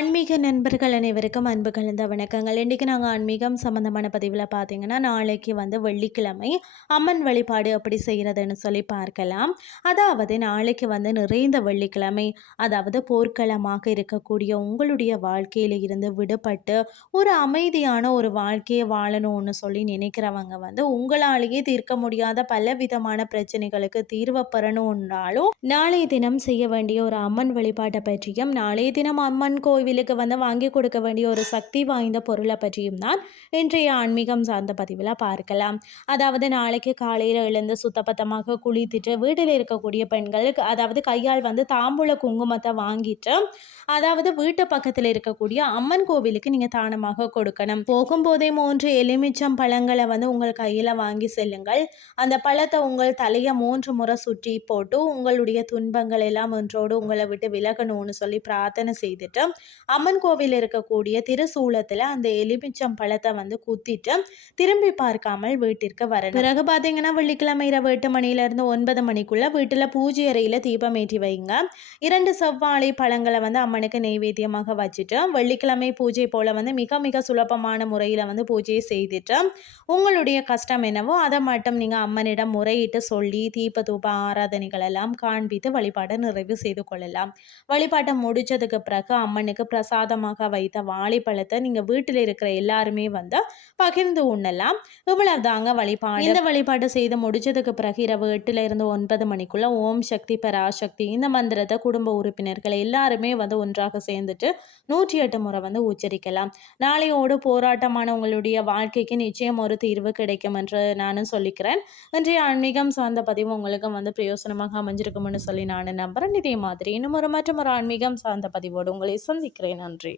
ஆன்மீக நண்பர்கள் அனைவருக்கும் அன்பு கலந்த வணக்கங்கள். இன்றைக்கி நாங்கள் ஆன்மீகம் சம்மந்தமான பதிவில் பார்த்தீங்கன்னா நாளைக்கு வந்து வெள்ளிக்கிழமை அம்மன் வழிபாடு அப்படி செய்கிறதுன்னு சொல்லி பார்க்கலாம். அதாவது நாளைக்கு வந்து நிறைந்த வெள்ளிக்கிழமை அதாவது போர்க்களமாக இருக்கக்கூடிய உங்களுடைய வாழ்க்கையில் இருந்து விடுபட்டு ஒரு அமைதியான ஒரு வாழ்க்கையை வாழணும்னு சொல்லி நினைக்கிறவங்க வந்து உங்களாலேயே தீர்க்க முடியாத பல விதமான பிரச்சனைகளுக்கு தீர்வை பெறணும்னாலும் நாளைய தினம் செய்ய வேண்டிய ஒரு அம்மன் வழிபாட்டை பற்றியும் நாளைய தினம் அம்மன் கோவிலுக்கு வந்து வாங்கி கொடுக்க வேண்டிய ஒரு சக்தி வாய்ந்த பொருளை பற்றியும் தான் இன்றைய ஆன்மீகம் சார்ந்த பதிவில் பார்க்கலாம். அதாவது நாளைக்கு காலையில் எழுந்து சுத்தபத்தமாக குளித்துட்டு வீட்டில் இருக்கக்கூடிய பெண்கள் அதாவது கையால் வந்து தாம்பூல குங்குமத்தை வாங்கிட்டு அதாவது வீட்டு பக்கத்தில் இருக்கக்கூடிய அம்மன் கோவிலுக்கு நீங்கள் தானமாக கொடுக்கணும். போகும்போதே மூன்று எலுமிச்சம் பழங்களை வந்து உங்கள் கையில் வாங்கி செல்லுங்கள். அந்த பழத்தை உங்கள் தலையை மூன்று முறை சுற்றி போட்டு உங்களுடைய துன்பங்கள் எல்லாம் ஒன்றோடு உங்களை விட்டு விலகணும்னு சொல்லி பிரார்த்தனை செய்துட்டு அம்மன் கோவில் இருக்கக்கூடிய திருசூலத்தில் அந்த எலுமிச்சம் பழத்தை வந்து குத்திட்டு திரும்பி பார்க்காமல் வீட்டிற்கு வரணும். பிறகு பார்த்தீங்கன்னா வெள்ளிக்கிழமை இரவு எட்டு மணியிலேருந்து ஒன்பது மணிக்குள்ளே வீட்டில் பூஜை அறையில் தீபம் ஏற்றி வைங்க. இரண்டு செவ்வாழை பழங்களை வந்து அம்மனுக்கு நெய்வேத்தியமாக வச்சுட்டு வெள்ளிக்கிழமை பூஜை போல் வந்து மிக மிக சுலபமான முறையில் வந்து பூஜையை செய்துட்டு உங்களுடைய கஷ்டம் என்னவோ அதை மட்டும் நீங்கள் அம்மனிடம் முறையிட்டு சொல்லி தீப தூப ஆராதனைகள் எல்லாம் காண்பித்து வழிபாட்டை நிறைவு செய்து கொள்ளலாம். வழிபாட்டை முடிச்சதுக்கு பிறகு அம்மனுக்கு பிரசாதமாக வைத்த வாழைப்பழத்தை நீங்கள் வீட்டில் இருக்கிற எல்லாருமே வந்து பகிர்ந்து உண்ணலாம். இவ்வளவு தாங்க வழிபாடு. இந்த வழிபாடு செய்து முடிச்சதுக்கு பிறகு இரவு எட்டுல இருந்து ஒன்பது மணிக்குள்ள ஓம் சக்தி பராசக்தி இந்த மந்திரத்தை குடும்ப உறுப்பினர்கள் எல்லாருமே வந்து ஒன்றாக சேர்ந்துட்டு நூற்றி எட்டு முறை வந்து உச்சரிக்கலாம். நாளையோடு போராட்டமான உங்களுடைய வாழ்க்கைக்கு நிச்சயம் ஒரு தீர்வு கிடைக்கும் என்று நானும் சொல்லிக்கிறேன். இன்றைய ஆன்மீகம் சார்ந்த பதிவு உங்களுக்கு வந்து பிரயோசனமாக அமைஞ்சிருக்கும்னு சொல்லி நான் நம்புறேன். இதே மாதிரி இன்னும் ஒரு மற்றும் ஒரு ஆன்மீகம் சார்ந்த பதிவோடு உங்களை சந்திக்கிறேன். நன்றி.